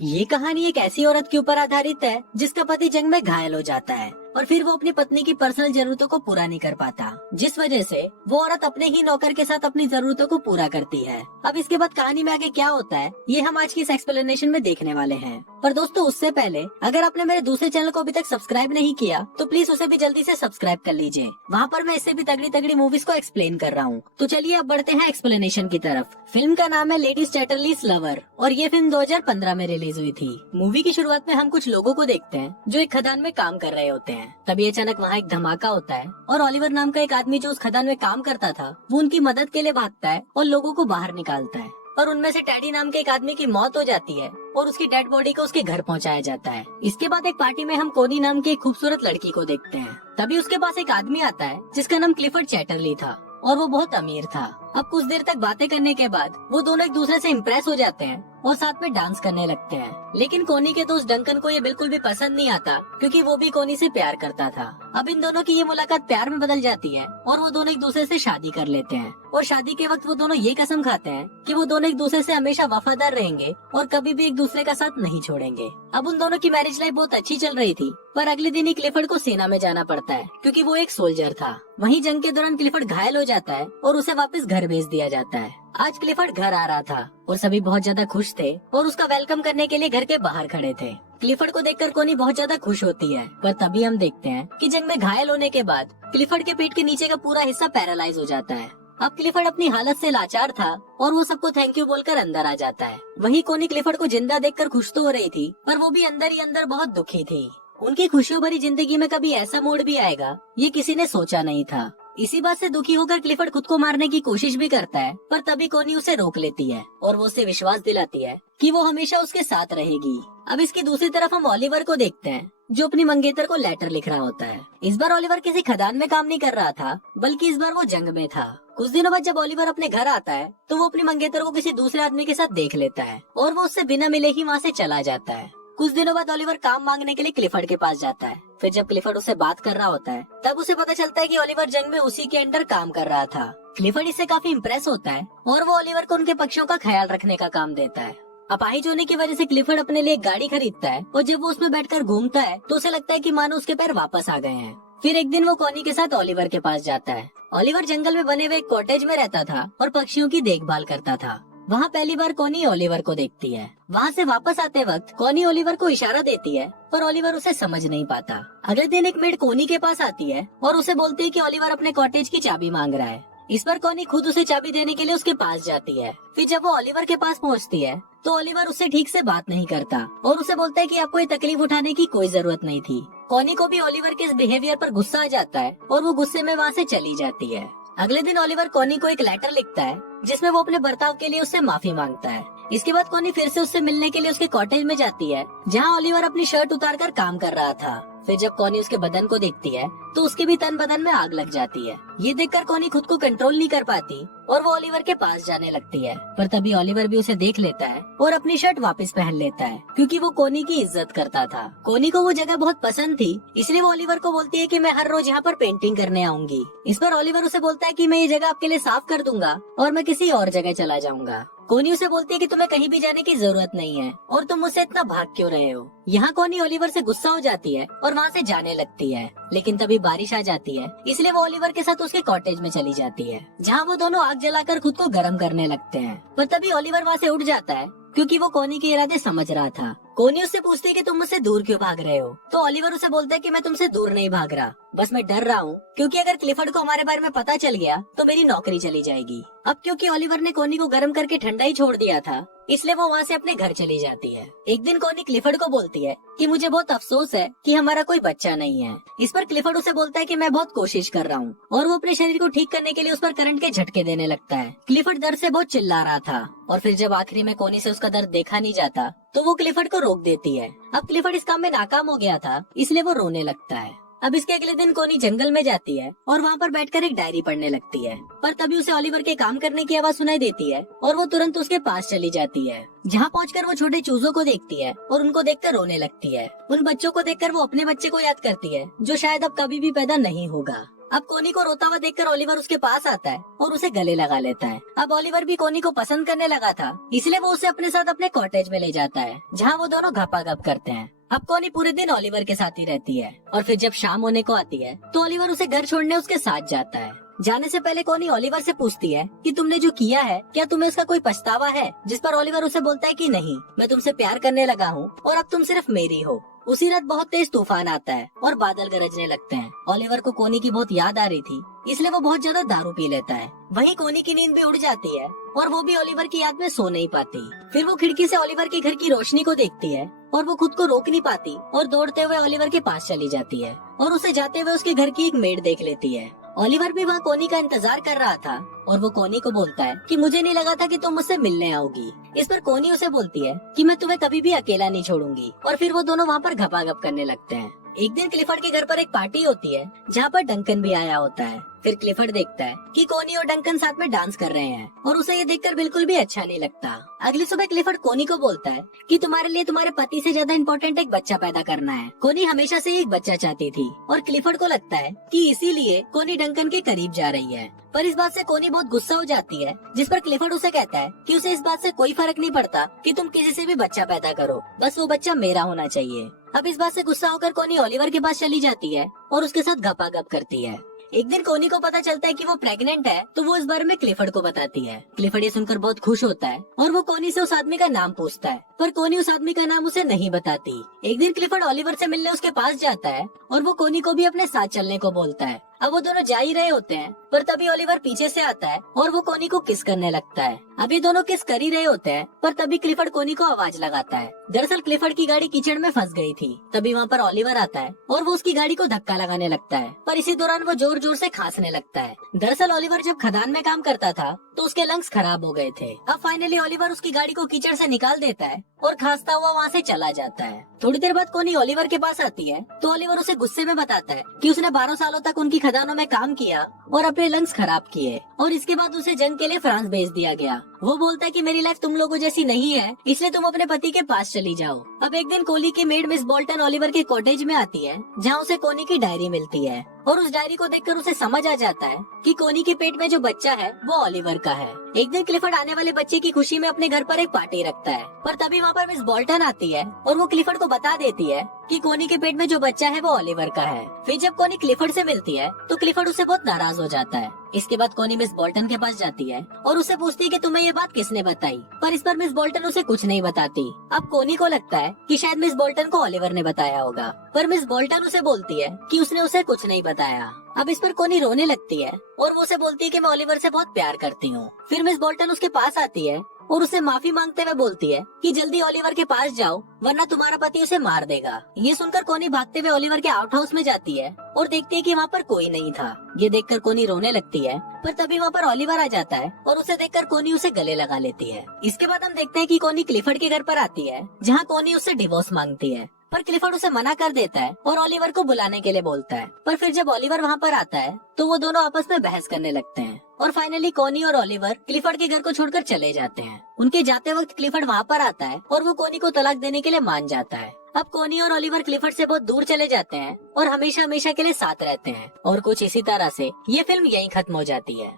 ये कहानी एक ऐसी औरत के ऊपर आधारित है जिसका पति जंग में घायल हो जाता है और फिर वो अपनी पत्नी की पर्सनल जरूरतों को पूरा नहीं कर पाता, जिस वजह से वो औरत अपने ही नौकर के साथ अपनी जरूरतों को पूरा करती है। अब इसके बाद कहानी में आगे क्या होता है ये हम आज की इस एक्सप्लेनेशन में देखने वाले हैं। पर दोस्तों उससे पहले अगर आपने मेरे दूसरे चैनल को अभी तक सब्सक्राइब नहीं किया तो प्लीज उसे भी जल्दी से सब्सक्राइब कर लीजिए। वहाँ पर मैं इससे भी तगड़ी तगड़ी मूवीज को एक्सप्लेन कर रहा हूँ। तो चलिए अब बढ़ते हैं एक्सप्लेनेशन की तरफ। फिल्म का नाम है लेडीज चैटरलीज लवर और ये फिल्म 2015 में रिलीज हुई थी। मूवी की शुरुआत में हम कुछ लोगों को देखते हैं जो एक खदान में काम कर रहे होते हैं। तभी अचानक वहाँ एक धमाका होता है और ओलिवर नाम का एक आदमी जो उस खदान में काम करता था वो उनकी मदद के लिए भागता है और लोगों को बाहर निकालता है। और उनमें से टैडी नाम के एक आदमी की मौत हो जाती है और उसकी डेड बॉडी को उसके घर पहुंचाया जाता है। इसके बाद एक पार्टी में हम कोनी नाम की एक खूबसूरत लड़की को देखते हैं। तभी उसके पास एक आदमी आता है जिसका नाम क्लिफर्ड चैटरली था और वो बहुत अमीर था। अब कुछ देर तक बातें करने के बाद वो दोनों एक दूसरे से इम्प्रेस हो जाते हैं और साथ में डांस करने लगते हैं। लेकिन कोनी के दोस्त डंकन को ये बिल्कुल भी पसंद नहीं आता क्योंकि वो भी कोनी से प्यार करता था। अब इन दोनों की ये मुलाकात प्यार में बदल जाती है और वो दोनों एक दूसरे से शादी कर लेते हैं। और शादी के वक्त वो दोनों ये कसम खाते हैं कि वो दोनों एक दूसरे से हमेशा वफादार रहेंगे और कभी भी एक दूसरे का साथ नहीं छोड़ेंगे। अब उन दोनों की मैरिज लाइफ बहुत अच्छी चल रही थी, पर अगले दिन ही क्लिफर्ड को सेना में जाना पड़ता है क्योंकि वो एक सोल्जर था। वहीं जंग के दौरान क्लिफर्ड घायल हो जाता है और उसे वापस घर भेज दिया जाता है। आज क्लिफर्ड घर आ रहा था और सभी बहुत ज्यादा खुश थे और उसका वेलकम करने के लिए घर के बाहर खड़े थे। क्लिफर्ड को देखकर कोनी बहुत ज्यादा खुश होती है, पर तभी हम देखते हैं कि जंग में घायल होने के बाद क्लिफर्ड के पेट के नीचे का पूरा हिस्सा पैरालाइज हो जाता है। अब क्लिफर्ड अपनी हालत से लाचार था और वो सबको थैंक यू बोलकर अंदर आ जाता है। वहीं कोनी क्लिफर्ड को जिंदा देखकर खुश तो हो रही थी, पर वो भी अंदर ही अंदर बहुत दुखी थी। उनकी खुशियों भरी जिंदगी में कभी ऐसा मोड़ भी आएगा ये किसी ने सोचा नहीं था। इसी बात से दुखी होकर क्लिफर्ड खुद को मारने की कोशिश भी करता है, पर तभी कोनी उसे रोक लेती है और वो उसे विश्वास दिलाती है कि वो हमेशा उसके साथ रहेगी। अब इसकी दूसरी तरफ हम ओलिवर को देखते हैं जो अपनी मंगेतर को लेटर लिख रहा होता है। इस बार ओलिवर किसी खदान में काम नहीं कर रहा था, बल्कि इस बार वो जंग में था। कुछ दिनों बाद जब ओलिवर अपने घर आता है तो वो अपनी मंगेतर को किसी दूसरे आदमी के साथ देख लेता है और वो उससे बिना मिले ही वहाँ से चला जाता है। कुछ दिनों बाद ओलिवर काम मांगने के लिए क्लिफर्ड के पास जाता है। फिर जब क्लिफर्ड उससे बात कर रहा होता है तब उसे पता चलता है कि ओलिवर जंग में उसी के अंडर काम कर रहा था। क्लिफर्ड इससे काफी इम्प्रेस होता है और वो ओलिवर को उनके पक्षियों का ख्याल रखने का काम देता है। अपाहिज होने की वजह से क्लिफर्ड अपने लिए एक गाड़ी खरीदता है और जब वो उसमें बैठकर घूमता है तो उसे लगता है कि मानो उसके पैर वापस आ गए हैं। फिर एक दिन वो कोनी के साथ ओलिवर के पास जाता है। ओलिवर जंगल में बने हुए एक कॉटेज में रहता था और पक्षियों की देखभाल करता था। वहाँ पहली बार कोनी ओलिवर को देखती है। वहाँ से वापस आते वक्त कोनी ओलिवर को इशारा देती है, पर ओलिवर उसे समझ नहीं पाता। अगले दिन एक मेड कोनी के पास आती है और उसे बोलती है कि ओलिवर अपने कॉटेज की चाबी मांग रहा है। इस पर कोनी खुद उसे चाबी देने के लिए उसके पास जाती है। फिर जब वो ओलिवर के पास पहुँचती है तो ओलिवर उससे ठीक से बात नहीं करता और उसे बोलता है कि आपको ये तकलीफ उठाने की कोई जरूरत नहीं थी। कोनी को भी ओलिवर के इस बिहेवियर पर गुस्सा आ जाता है और वो गुस्से में वहाँ से चली जाती है। अगले दिन ओलिवर कोनी को एक लेटर लिखता है जिसमें वो अपने बर्ताव के लिए उससे माफी मांगता है। इसके बाद कोनी फिर से उससे मिलने के लिए उसके कॉटेज में जाती है जहाँ ओलिवर अपनी शर्ट उतारकर काम कर रहा था। फिर जब कोनी उसके बदन को देखती है तो उसके भी तन बदन में आग लग जाती है। ये देखकर कोनी खुद को कंट्रोल नहीं कर पाती और वो ओलिवर के पास जाने लगती है, पर तभी ओलिवर भी उसे देख लेता है और अपनी शर्ट वापस पहन लेता है क्योंकि वो कोनी की इज्जत करता था। कोनी को वो जगह बहुत पसंद थी, इसलिए वो ओलिवर को बोलती है कि मैं हर रोज यहाँ पर पेंटिंग करने आऊंगी। इस पर ओलिवर उसे बोलता है कि मैं ये जगह आपके लिए साफ कर दूंगा और मैं किसी और जगह चला जाऊंगा। कोनी उसे बोलती है कि तुम्हें कहीं भी जाने की जरूरत नहीं है और तुम मुझसे इतना भाग क्यों रहे हो। यहाँ कोनी ओलिवर से गुस्सा हो जाती है और वहाँ से जाने लगती है, लेकिन तभी बारिश आ जाती है, इसलिए वो ओलिवर के साथ उसके कॉटेज में चली जाती है जहाँ वो दोनों आग जलाकर खुद को गर्म करने लगते हैं। पर तभी ओलिवर वहाँ से उठ जाता है क्योंकि वो कोनी के इरादे समझ रहा था। कोनी उससे पूछती है कि तुम मुझसे दूर क्यों भाग रहे हो, तो ओलिवर उसे बोलता है कि मैं तुमसे दूर नहीं भाग रहा, बस मैं डर रहा हूँ क्योंकि अगर क्लिफर्ड को हमारे बारे में पता चल गया तो मेरी नौकरी चली जाएगी। अब क्योंकि ओलिवर ने कोनी को गर्म करके ठंडा ही छोड़ दिया था, इसलिए वो वहाँ से अपने घर चली जाती है। एक दिन कोनी क्लिफर्ड को बोलती है कि मुझे बहुत अफसोस है कि हमारा कोई बच्चा नहीं है। इस पर क्लिफर्ड उसे बोलता है कि मैं बहुत कोशिश कर रहा हूँ और वो अपने शरीर को ठीक करने के लिए उस पर करंट के झटके देने लगता है। क्लिफर्ड दर्द से बहुत चिल्ला रहा था और फिर जब आखिरी में कोनी से उसका दर्द देखा नहीं जाता तो वो क्लिफर्ड को रोक देती है। अब क्लिफर्ड इस काम में नाकाम हो गया था, इसलिए वो रोने लगता है। अब इसके अगले दिन कोनी जंगल में जाती है और वहाँ पर बैठकर एक डायरी पढ़ने लगती है, पर तभी उसे ओलिवर के काम करने की आवाज सुनाई देती है और वो तुरंत उसके पास चली जाती है। जहाँ पहुंचकर वो छोटे चूजों को देखती है और उनको देखकर रोने लगती है। उन बच्चों को देखकर वो अपने बच्चे को याद करती है जो शायद अब कभी भी पैदा नहीं होगा। अब कोनी को रोता हुआ देखकर ओलिवर उसके पास आता है और उसे गले लगा लेता है। अब ओलिवर भी कोनी को पसंद करने लगा था, इसलिए वो उसे अपने साथ अपने कॉटेज में ले जाता है, जहाँ वो दोनों घपाघप करते हैं। अब कोनी पूरे दिन ओलिवर के साथ ही रहती है और फिर जब शाम होने को आती है तो ओलिवर उसे घर छोड़ने उसके साथ जाता है। जाने से पहले कोनी ओलिवर से पूछती है कि तुमने जो किया है क्या तुम्हें उसका कोई पछतावा है, जिस पर ओलिवर उसे बोलता है कि नहीं, मैं तुमसे प्यार करने लगा हूँ और अब तुम सिर्फ मेरी हो। उसी रात बहुत तेज तूफान आता है और बादल गरजने लगते हैं। ओलिवर को कोनी की बहुत याद आ रही थी, इसलिए वो बहुत ज्यादा दारू पी लेता है। वहीं कोनी की नींद भी उड़ जाती है और वो भी ओलिवर की याद में सो नहीं पाती। फिर वो खिड़की से ओलिवर के घर की रोशनी को देखती है और वो खुद को रोक नहीं पाती और दौड़ते हुए ओलिवर के पास चली जाती है और उसे जाते हुए उसके घर की एक मेड देख लेती है। ओलिवर भी वहाँ कोनी का इंतजार कर रहा था और वो कोनी को बोलता है कि मुझे नहीं लगा था कि तुम मुझसे मिलने आओगी। इस पर कोनी उसे बोलती है कि मैं तुम्हें कभी भी अकेला नहीं छोड़ूंगी और फिर वो दोनों वहाँ पर घपाघप करने लगते हैं। एक दिन क्लिफर्ड के घर पर एक पार्टी होती है जहाँ पर डंकन भी आया होता है। फिर क्लिफर्ड देखता है कि कोनी और डंकन साथ में डांस कर रहे हैं और उसे ये देखकर बिल्कुल भी अच्छा नहीं लगता। अगली सुबह क्लिफर्ड कोनी को बोलता है कि तुम्हारे लिए तुम्हारे पति से ज्यादा इम्पोर्टेंट एक बच्चा पैदा करना है। कोनी हमेशा से एक बच्चा चाहती थी और क्लिफर्ड को लगता है कि इसीलिए कोनी डंकन के करीब जा रही है। पर इस बात से कोनी बहुत गुस्सा हो जाती है, जिस पर क्लिफर्ड उसे कहता है कि उसे इस बात से कोई फर्क नहीं पड़ता कि तुम किसी से भी बच्चा पैदा करो, बस वो बच्चा मेरा होना चाहिए। अब इस बात से गुस्सा होकर कोनी ओलिवर के पास चली जाती है और उसके साथ घपाघप करती है। एक दिन कोनी को पता चलता है कि वो प्रेग्नेंट है, तो वो इस बारे में क्लिफर्ड को बताती है। क्लिफर्ड ये सुनकर बहुत खुश होता है और वो कोनी से उस आदमी का नाम पूछता है, पर कोनी उस आदमी का नाम उसे नहीं बताती। एक दिन क्लिफर्ड ओलिवर से मिलने उसके पास जाता है और वो कोनी को भी अपने साथ चलने को बोलता है। अब वो दोनों जा ही रहे होते हैं, पर तभी ओलिवर पीछे से आता है और वो कोनी को किस करने लगता है। अभी दोनों किस कर ही रहे होते हैं, पर तभी क्लिफर्ड कोनी को आवाज लगाता है। दरअसल क्लिफर्ड की गाड़ी कीचड़ में फंस गई थी। तभी वहाँ पर ओलिवर आता है और वो उसकी गाड़ी को धक्का लगाने लगता है, पर इसी दौरान वो जोर जोर से खांसने लगता है। दरअसल ओलिवर जब खदान में काम करता था तो उसके लंग्स खराब हो गए थे। अब फाइनली ओलिवर उसकी गाड़ी को कीचड़ से निकाल देता है और खांसता हुआ वहाँ से चला जाता है। थोड़ी देर बाद कोनी ओलिवर के पास आती है तो ओलिवर उसे गुस्से में बताता है कि उसने 12 सालों तक उनकी खदानों में काम किया और अपने लंग्स खराब किए और इसके बाद उसे जंग के लिए फ्रांस भेज दिया गया। वो बोलता है कि मेरी लाइफ तुम लोगों जैसी नहीं है, इसलिए तुम अपने पति के पास चली जाओ। अब एक दिन कोली की मेड मिस बोल्टन ओलिवर के कॉटेज में आती है, जहाँ उसे कोनी की डायरी मिलती है और उस डायरी को देखकर उसे समझ आ जाता है कि कोनी के पेट में जो बच्चा है वो ओलिवर का है। एक दिन क्लिफर्ड आने वाले बच्चे की खुशी में अपने घर पर एक पार्टी रखता है, पर तभी वहाँ पर मिस बोल्टन आती है और वो क्लिफर्ड को बता देती है कि कोनी के पेट में जो बच्चा है वो ओलिवर का है। फिर जब कोनी क्लिफर्ड से मिलती है तो क्लिफर्ड उससे बहुत नाराज हो जाता है। इसके बाद कोनी मिस बोल्टन के पास जाती है और उससे पूछती है कि तुम्हें ये बात किसने बताई, पर इस पर मिस बोल्टन उसे कुछ नहीं बताती। अब कोनी को लगता है कि शायद मिस बोल्टन को ओलिवर ने बताया होगा, पर मिस बोल्टन उसे बोलती है कि उसने उसे कुछ नहीं बताया। अब इस पर कोनी रोने लगती है और वो उसे बोलती है कि मैं ओलिवर से बहुत प्यार करती हूँ। फिर मिस बोल्टन उसके पास आती है और उसे माफी मांगते हुए बोलती है कि जल्दी ओलिवर के पास जाओ वरना तुम्हारा पति उसे मार देगा। ये सुनकर कोनी भागते हुए ओलिवर के आउट हाउस में जाती है और देखती है कि वहाँ पर कोई नहीं था। ये देखकर कोनी रोने लगती है, पर तभी वहाँ पर ओलिवर आ जाता है और उसे देखकर कोनी उसे गले लगा लेती है। इसके बाद हम देखते हैं कि कोनी क्लिफर्ड के घर पर आती है, जहाँ कोनी उससे डिवोर्स मांगती है, पर क्लिफर्ड उसे मना कर देता है और ओलिवर को बुलाने के लिए बोलता है। पर फिर जब ओलिवर वहाँ पर आता है तो वो दोनों आपस में बहस करने लगते हैं और फाइनली कोनी और ओलिवर क्लिफर्ड के घर को छोड़कर चले जाते हैं। उनके जाते वक्त क्लिफर्ड वहाँ पर आता है और वो कोनी को तलाक देने के लिए मान जाता है। अब कोनी और ओलिवर क्लिफर्ड से बहुत दूर चले जाते हैं और हमेशा हमेशा के लिए साथ रहते हैं और कुछ इसी तरह से ये फिल्म यहीं खत्म हो जाती है।